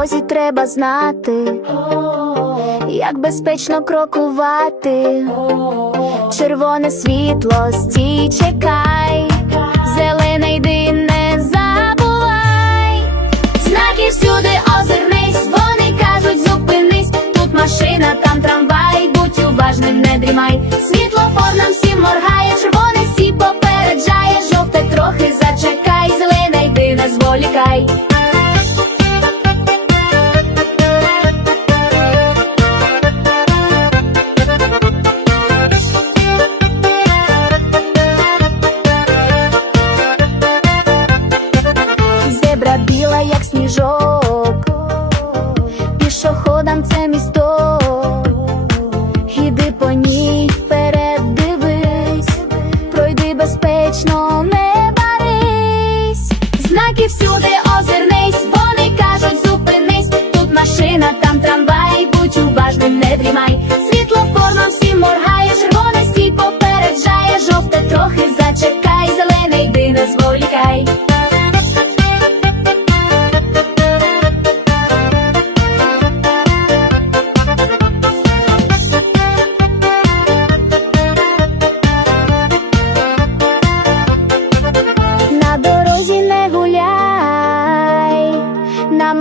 дорозі треба знати, як безпечно крокувати. Червоне світло, стій, чекай, зелене йди, не забувай. Знаки всюди озирнись, вони кажуть, зупинись. Тут машина, там трамвай, будь уважним, не дрімай. Світлофор нам всім моргає, сніжок, пішоходам це місток. Іди по ній вперед дивись, пройди безпечно, не барись. Знаки всюди озирнись, вони кажуть, зупинись. Тут машина, там трамвай, будь уважним, не дрімай. Світлофор нам всім моргає,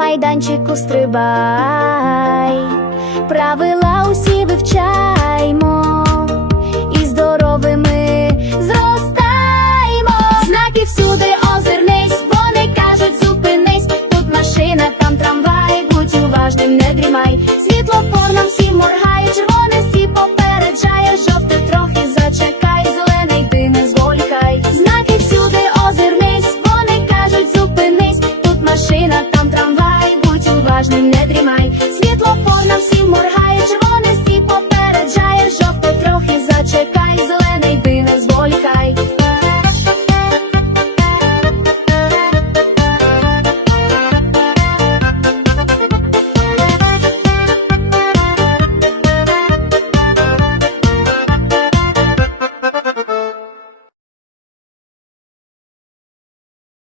майданчику стрибай, правила усі вивчаймо і здоровими зростаймо. Знаки всюди озирнись, вони кажуть, зупинись. Тут машина, там трамвай, будь уважним, не дрімай. Світлофор нам всім моргає, червоне всі попереджає, жовте трохи. тривожним не дрімай, світлофор нам всім моргає червоний.